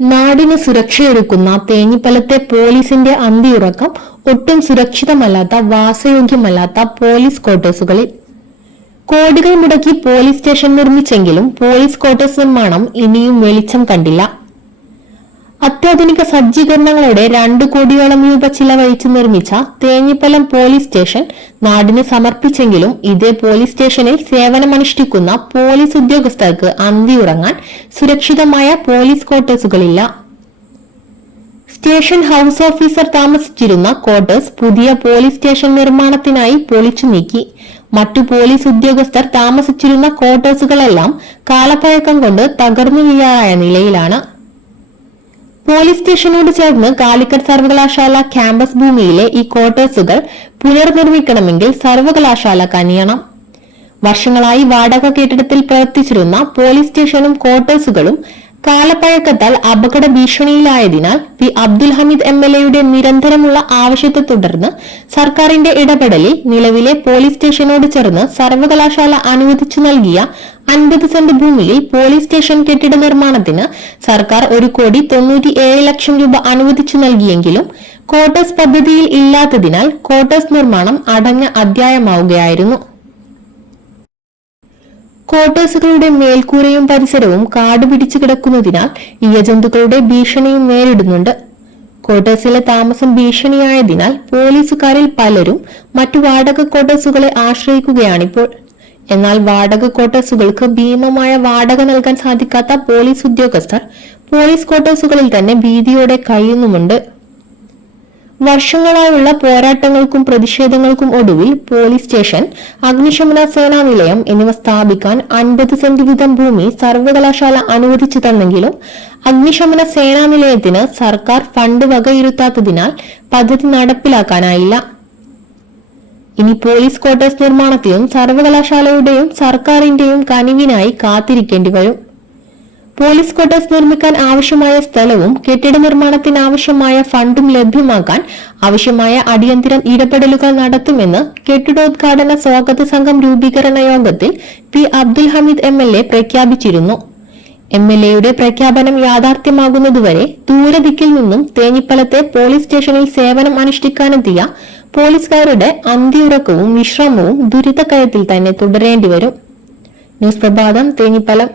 നാടിന് സുരക്ഷയൊരുക്കുന്ന തേഞ്ഞിപ്പലത്തെ പോലീസിന്റെ അന്തിയുറക്കം ഒട്ടും സുരക്ഷിതമല്ലാത്ത വാസയോഗ്യമല്ലാത്ത പോലീസ് ക്വാർട്ടേഴ്സുകളിൽ. കോടികൾ മുടക്കി പോലീസ് സ്റ്റേഷൻ നിർമ്മിച്ചെങ്കിലും പോലീസ് ക്വാർട്ടേഴ്സ് നിർമ്മാണം ഇനിയും വെളിച്ചം കണ്ടില്ല. അത്യാധുനിക സജ്ജീകരണങ്ങളോടെ രണ്ടു കോടിയോളം രൂപ ചിലവഴിച്ച് നിർമ്മിച്ച തേഞ്ഞിപ്പലം പോലീസ് സ്റ്റേഷൻ നാടിന് സമർപ്പിച്ചെങ്കിലും ഇതേ പോലീസ് സ്റ്റേഷനിൽ സേവനമനുഷ്ഠിക്കുന്ന പോലീസ് ഉദ്യോഗസ്ഥർക്ക് അന്തിയുറങ്ങാൻ സുരക്ഷിതമായ പോലീസ് ക്വാർട്ടേഴ്സുകളില്ല. സ്റ്റേഷൻ ഹൌസ് ഓഫീസർ താമസിച്ചിരുന്ന ക്വാർട്ടേഴ്സ് പുതിയ പോലീസ് സ്റ്റേഷൻ നിർമ്മാണത്തിനായി പൊളിച്ചു നീക്കി. മറ്റു പോലീസ് ഉദ്യോഗസ്ഥർ താമസിച്ചിരുന്ന ക്വാർട്ടേഴ്സുകളെല്ലാം കാലപ്പഴക്കം കൊണ്ട് തകർന്നു വീഴാറായ നിലയിലാണ്. പോലീസ് സ്റ്റേഷനോട് ചേർന്ന് കാലിക്കറ്റ് സർവകലാശാല ക്യാമ്പസ് ഭൂമിയിലെ ഈ ക്വാർട്ടേഴ്സുകൾ പുനർനിർമ്മിക്കണമെങ്കിൽ സർവകലാശാല കനിയണം. വർഷങ്ങളായി വാടക കെട്ടിടത്തിൽ പ്രവർത്തിച്ചിരുന്ന പോലീസ് സ്റ്റേഷനും ക്വാർട്ടേഴ്സുകളും കാലപ്പഴക്കത്താൽ അപകട ഭീഷണിയിലായതിനാൽ P. Abdul Hameed M L എയുടെ നിരന്തരമുള്ള ആവശ്യത്തെ തുടർന്ന് സർക്കാരിന്റെ ഇടപെടലിൽ നിലവിലെ പോലീസ് സ്റ്റേഷനോട് ചേർന്ന് സർവകലാശാല അനുവദിച്ചു നൽകിയ അൻപത് സെന്റ് ഭൂമിയിൽ പോലീസ് സ്റ്റേഷൻ കെട്ടിട നിർമ്മാണത്തിന് സർക്കാർ ഒരു കോടി തൊണ്ണൂറ്റി ഏഴ് ലക്ഷം രൂപ അനുവദിച്ചു നൽകിയെങ്കിലും ക്വാർട്ടേഴ്സ് പദ്ധതിയിൽ ഇല്ലാത്തതിനാൽ ക്വാർട്ടേഴ്സ് നിർമ്മാണം അടഞ്ഞ അധ്യായമാവുകയായിരുന്നു. ക്വാർട്ടേഴ്സുകളുടെ മേൽക്കൂരയും പരിസരവും കാട് പിടിച്ചു കിടക്കുന്നതിനാൽ ഇഴജന്തുക്കളുടെ ഭീഷണിയും നേരിടുന്നുണ്ട്. ക്വാർട്ടേഴ്സിലെ താമസം ഭീഷണിയായതിനാൽ പോലീസുകാരിൽ പലരും മറ്റു വാടക ക്വാർട്ടേഴ്സുകളെ ആശ്രയിക്കുകയാണിപ്പോൾ. എന്നാൽ വാടക ക്വാർട്ടേഴ്സുകൾക്ക് ഭീമമായ വാടക നൽകാൻ സാധിക്കാത്ത പോലീസ് ഉദ്യോഗസ്ഥർ പോലീസ് ക്വാർട്ടേഴ്സുകളിൽ തന്നെ ഭീതിയോടെ കഴിയുന്നുമുണ്ട്. വർഷങ്ങളായുള്ള പോരാട്ടങ്ങൾക്കും പ്രതിഷേധങ്ങൾക്കും ഒടുവിൽ പോലീസ് സ്റ്റേഷൻ അഗ്നിശമന സേനാ നിലയം എന്നിവ സ്ഥാപിക്കാൻ അൻപത് സെന്റ് വീതം ഭൂമി സർവകലാശാല അനുവദിച്ചു തന്നെങ്കിലും അഗ്നിശമന സേനാ നിലയത്തിന് സർക്കാർ ഫണ്ട് വകയിരുത്താത്തതിനാൽ പദ്ധതി നടപ്പിലാക്കാനായില്ല. ഇനി പോലീസ് ക്വാർട്ടേഴ്സ് നിർമ്മാണത്തിനും സർവകലാശാലയുടെയും സർക്കാരിന്റെയും കനിവിനായി കാത്തിരിക്കേണ്ടി വരും. പോലീസ് ക്വാർട്ടേഴ്സ് നിർമ്മിക്കാൻ ആവശ്യമായ സ്ഥലവും കെട്ടിട നിർമ്മാണത്തിന് ആവശ്യമായ ഫണ്ടും ലഭ്യമാക്കാൻ ആവശ്യമായ അടിയന്തര ഇടപെടലുകൾ നടത്തുമെന്ന് കെട്ടിടോദ്ഘാടന സ്വാഗത സംഘം രൂപീകരണ യോഗത്തിൽ പി അബ്ദുൽ ഹമീദ് എം പ്രഖ്യാപിച്ചിരുന്നു. എം എൽ എയുടെ പ്രഖ്യാപനം യാഥാർത്ഥ്യമാകുന്നതുവരെ ദൂരദിക്കിൽ നിന്നും തേഞ്ഞിപ്പലത്തെ പോലീസ് സ്റ്റേഷനിൽ സേവനം അനുഷ്ഠിക്കാനെത്തിയ പോലീസുകാരുടെ അന്തിയുറക്കവും വിശ്രമവും ദുരിതക്കയത്തിൽ തന്നെ തുടരേണ്ടി വരും ന്യൂസ് പ്രഭാതം തേഞ്ഞിപ്പലം.